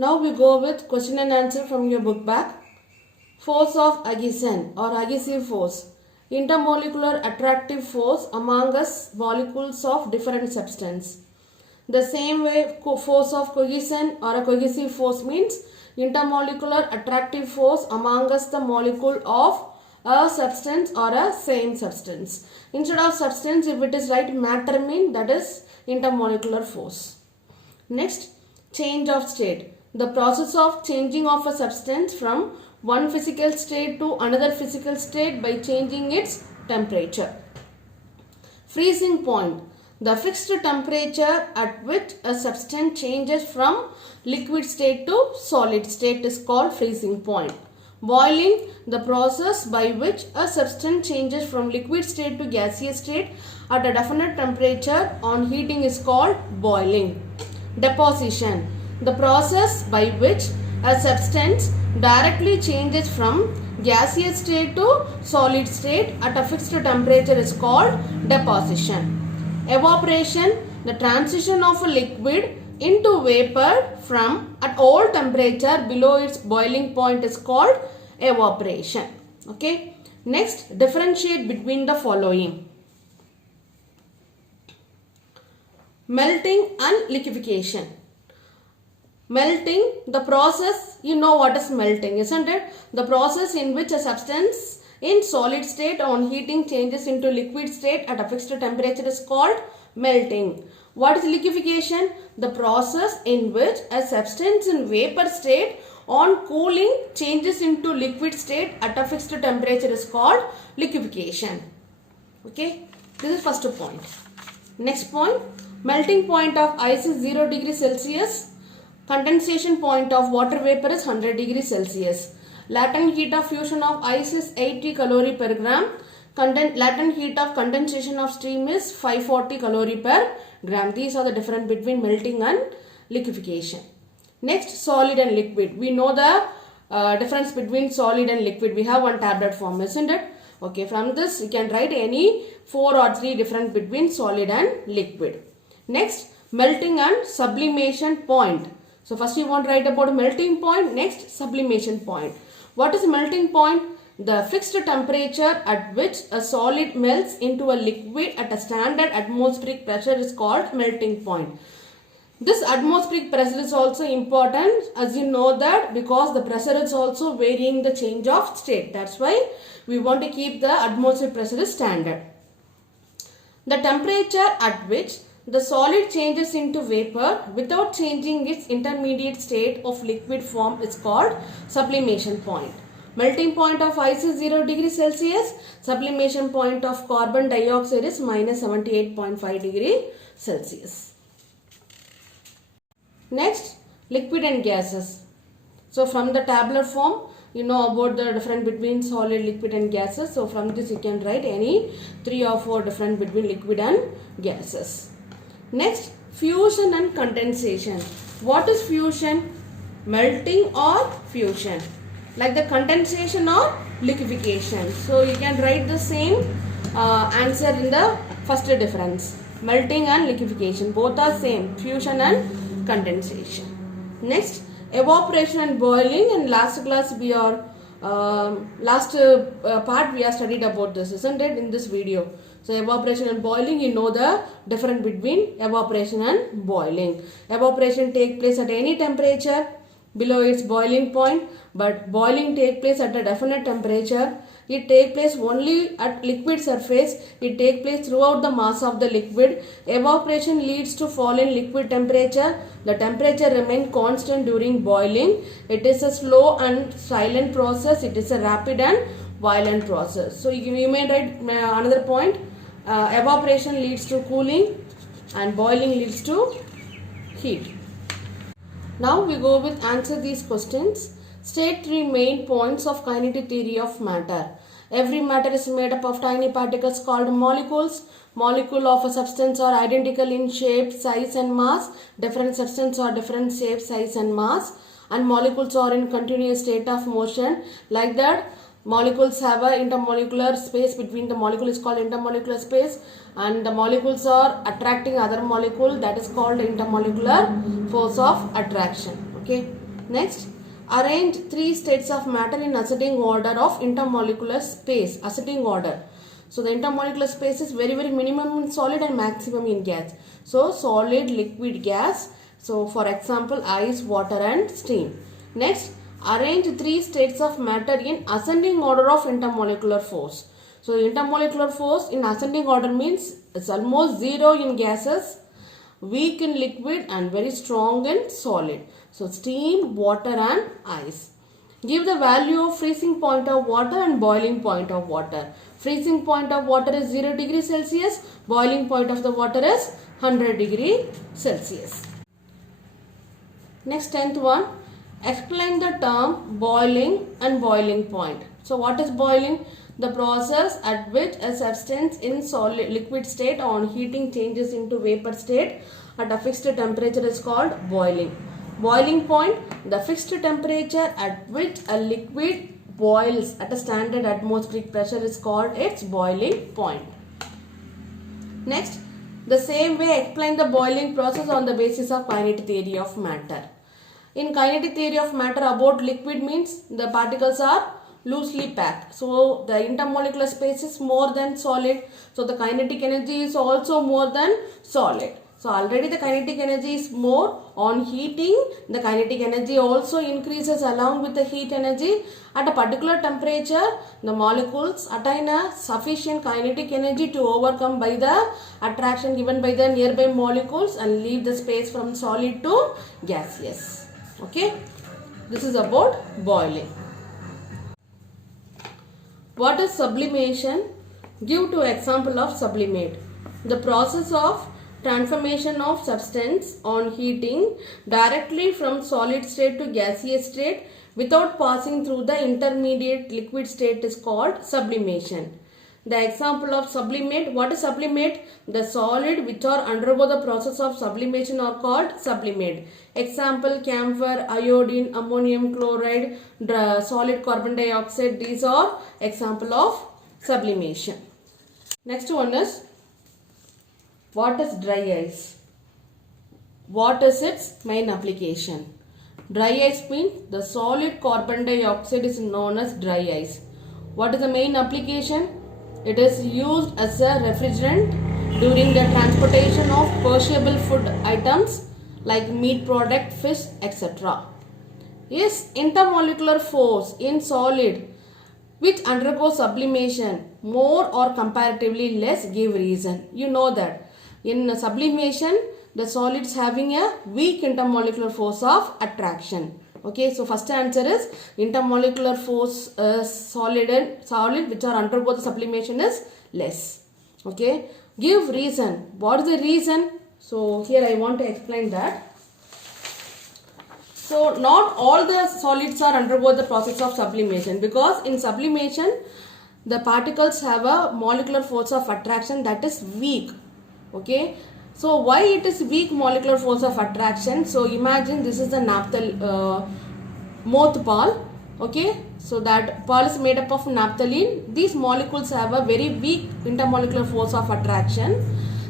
Now we go with question and answer from your book bag. Force of adhesion or adhesive force. Intermolecular attractive force among us molecules of different substance. The same way force of cohesion or a cohesive force means intermolecular attractive force among us the molecule of a substance or a same substance. Instead of substance, if it is right matter mean, that is intermolecular force. Next, change of state. The process of changing of a substance from one physical state to another physical state by changing its temperature. Freezing point. The fixed temperature at which a substance changes from liquid state to solid state is called freezing point. Boiling. The process by which a substance changes from liquid state to gaseous state at a definite temperature on heating is called boiling. Deposition. The process by which a substance directly changes from gaseous state to solid state at a fixed temperature is called deposition. Evaporation. The transition of a liquid into vapor from at all temperature below its boiling point is called evaporation. Okay. Next, differentiate between the following. Melting and liquefaction. Melting, the process, you know what is melting, isn't it? The process in which a substance in solid state on heating changes into liquid state at a fixed temperature is called melting. What is liquefaction? The process in which a substance in vapor state on cooling changes into liquid state at a fixed temperature is called liquefaction. Okay, this is first point. Next point, melting point of ice is 0 degrees Celsius. Condensation point of water vapor is 100 degrees Celsius. Latent heat of fusion of ice is 80 calorie per gram. Latent heat of condensation of steam is 540 calorie per gram. These are the difference between melting and liquefaction. Next, solid and liquid. We know the difference between solid and liquid. We have one tablet form, isn't it? Okay, from this you can write any 4 or 3 difference between solid and liquid. Next, melting and sublimation point. So first you want to write about melting point, next sublimation point. What is melting point? The fixed temperature at which a solid melts into a liquid at a standard atmospheric pressure is called melting point. This atmospheric pressure is also important, as you know that, because the pressure is also varying the change of state. That's why we want to keep the atmospheric pressure as standard. The temperature at which the solid changes into vapor without changing its intermediate state of liquid form is called sublimation point. Melting point of ice is 0 degrees Celsius. Sublimation point of carbon dioxide is minus 78.5 degrees Celsius. Next, liquid and gases. So from the tabular form, you know about the difference between solid, liquid and gases. So from this you can write any 3 or 4 difference between liquid and gases. Next, fusion and condensation. What is fusion? Melting or fusion? Like the condensation or liquefaction. So you can write the same answer in the first difference. Melting and liquefaction. Both are same. Fusion and condensation. Next, evaporation and boiling. And last class we are part we have studied about this, isn't it, in this video. So evaporation and boiling, you know the difference between evaporation and boiling. Evaporation take place at any temperature below its boiling point, but boiling take place at a definite temperature. It take place only at liquid surface. It take place throughout the mass of the liquid. Evaporation leads to fall in liquid temperature. The temperature remains constant during boiling. It is a slow and silent process. It is a rapid and violent process. So you may write another point. Evaporation leads to cooling and boiling leads to heat. Now we go with answer these questions. State 3 main points of kinetic theory of matter. Every matter is made up of tiny particles called molecules. Molecule of a substance are identical in shape, size and mass. Different substance are different shape, size and mass. And molecules are in continuous state of motion. Like that, molecules have a intermolecular space between the molecule is called intermolecular space, and the molecules are attracting other molecule, that is called intermolecular force of attraction. Okay. Next, arrange three states of matter in ascending order of intermolecular space. Ascending order. So the intermolecular space is very minimum in solid and maximum in gas. So solid, liquid, gas. So for example, ice, water and steam. Next, arrange three states of matter in ascending order of intermolecular force. So intermolecular force in ascending order means it's almost zero in gases, weak in liquid and very strong in solid. So steam, water and ice. Give the value of freezing point of water and boiling point of water. Freezing point of water is 0 degree Celsius. Boiling point of the water is 100 degree Celsius. Next, 10th one. Explain the term boiling and boiling point. So what is boiling? The process at which a substance in solid liquid state on heating changes into vapor state at a fixed temperature is called boiling. Boiling point, the fixed temperature at which a liquid boils at a standard atmospheric pressure is called its boiling point. Next, the same way explain the boiling process on the basis of kinetic theory of matter. In kinetic theory of matter, about liquid means the particles are loosely packed. So the intermolecular space is more than solid. So the kinetic energy is also more than solid. So already the kinetic energy is more. On heating, the kinetic energy also increases along with the heat energy. At a particular temperature, the molecules attain a sufficient kinetic energy to overcome by the attraction given by the nearby molecules and leave the space from solid to gaseous. Okay, this is about boiling. What is sublimation? Give two example of sublimate. The process of transformation of substance on heating directly from solid state to gaseous state without passing through the intermediate liquid state is called sublimation. The example of sublimate. What is sublimate? The solid which are undergo the process of sublimation are called sublimate. Example, camphor, iodine, ammonium chloride, solid carbon dioxide. These are example of sublimation. Next one is, what is dry ice? What is its main application? Dry ice means the solid carbon dioxide is known as dry ice. What is the main application? It is used as a refrigerant during the transportation of perishable food items like meat product, fish, etc. Is intermolecular force in solid which undergoes sublimation more or comparatively less? Give reason. You know that in sublimation the solids having a weak intermolecular force of attraction. Okay, so first answer is intermolecular force solid which are undergo the sublimation is less. Okay, give reason. What is the reason? So here I want to explain that. So not all the solids are undergo the process of sublimation, because in sublimation the particles have a molecular force of attraction that is weak. Okay, so why it is weak molecular force of attraction? So imagine this is the mothball. Okay, so that ball is made up of naphthalene. These molecules have a very weak intermolecular force of attraction.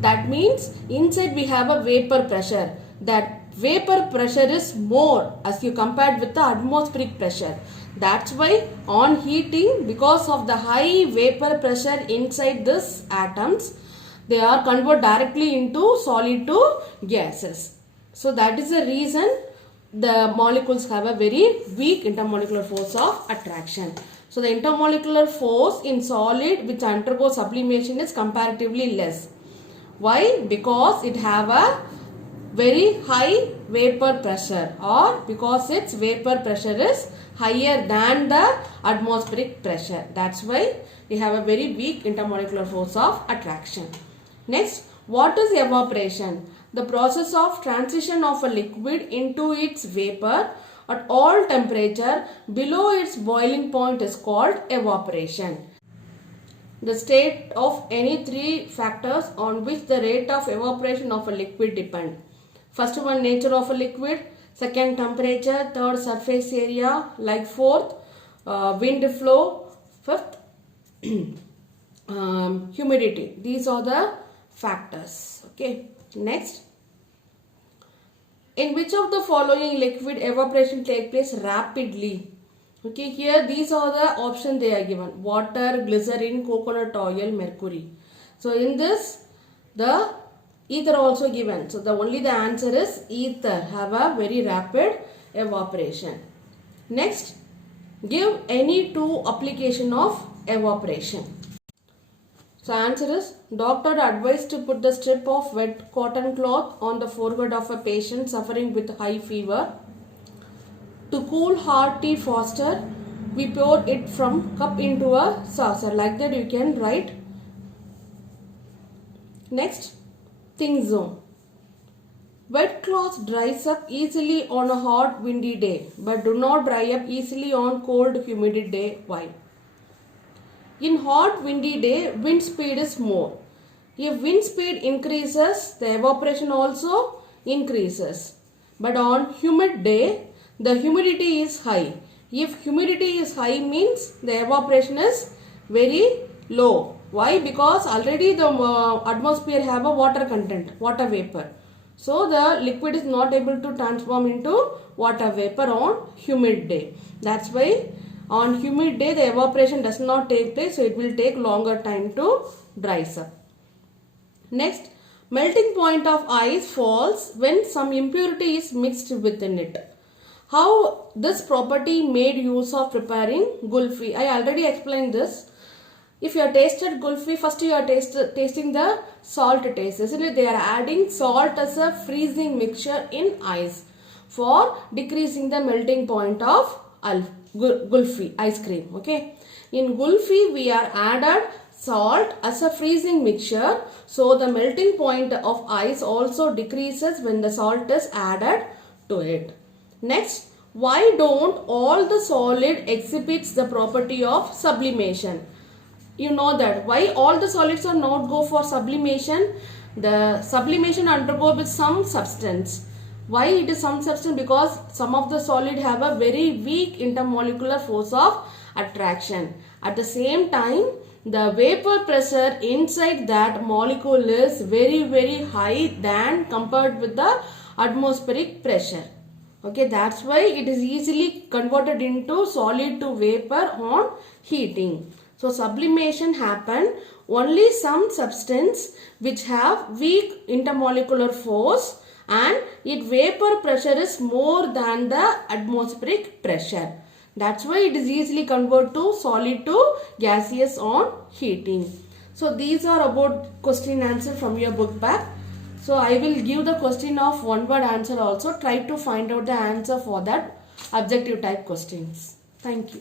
That means inside we have a vapor pressure. That vapor pressure is more as you compared with the atmospheric pressure. That's why on heating, because of the high vapor pressure inside this atoms, they are converted directly into solid to gases. So that is the reason the molecules have a very weak intermolecular force of attraction. So the intermolecular force in solid which undergoes sublimation is comparatively less. Why? Because it have a very high vapor pressure, or because its vapor pressure is higher than the atmospheric pressure. That's why we have a very weak intermolecular force of attraction. Next, what is evaporation? The process of transition of a liquid into its vapor at all temperature below its boiling point is called evaporation. The state of any three factors on which the rate of evaporation of a liquid depend. First one, nature of a liquid. Second, temperature. Third, surface area. Like fourth, wind flow. Fifth, humidity. These are the factors. Okay. Next, In which of the following liquid evaporation take place rapidly? Okay, here these are the options they are given: water, glycerin, coconut oil, mercury. So in this, the ether also given. So the answer is ether have a very rapid evaporation. Next, give any two application of evaporation. So answer is, doctor advised to put the strip of wet cotton cloth on the forehead of a patient suffering with high fever. To cool hot tea faster, we pour it from cup into a saucer. Like that you can write. Next, think zone. Wet cloth dries up easily on a hot windy day, but do not dry up easily on cold humid day. Why? In hot windy day, wind speed is more. If wind speed increases, the evaporation also increases. But on humid day, the humidity is high. If humidity is high means the evaporation is very low. Why? Because already the atmosphere have a water content, water vapor. So the liquid is not able to transform into water vapor on humid day. That's why on humid day the evaporation does not take place, so it will take longer time to dries up. Next, melting point of ice falls when some impurity is mixed within it. How this property made use of preparing gulfi? I already explained this. If you have tasted gulfi, first you are tasting the salt taste. Isn't it? They are adding salt as a freezing mixture in ice for decreasing the melting point of gulfi ice cream. Okay. In gulfi we are added salt as a freezing mixture, so the melting point of ice also decreases when the salt is added to it. Next, why don't all the solid exhibits the property of sublimation? You know that why all the solids are not go for sublimation. The sublimation undergo with some substance. Why it is some substance? Because some of the solid have a very weak intermolecular force of attraction. At the same time, the vapor pressure inside that molecule is very high than compared with the atmospheric pressure. Okay, that's why it is easily converted into solid to vapor on heating. So sublimation happen only some substance which have weak intermolecular force and its vapor pressure is more than the atmospheric pressure. That's why it is easily converted to solid to gaseous on heating. So these are about question answer from your book bag. So I will give the question of one word answer also. Try to find out the answer for that objective type questions. Thank you.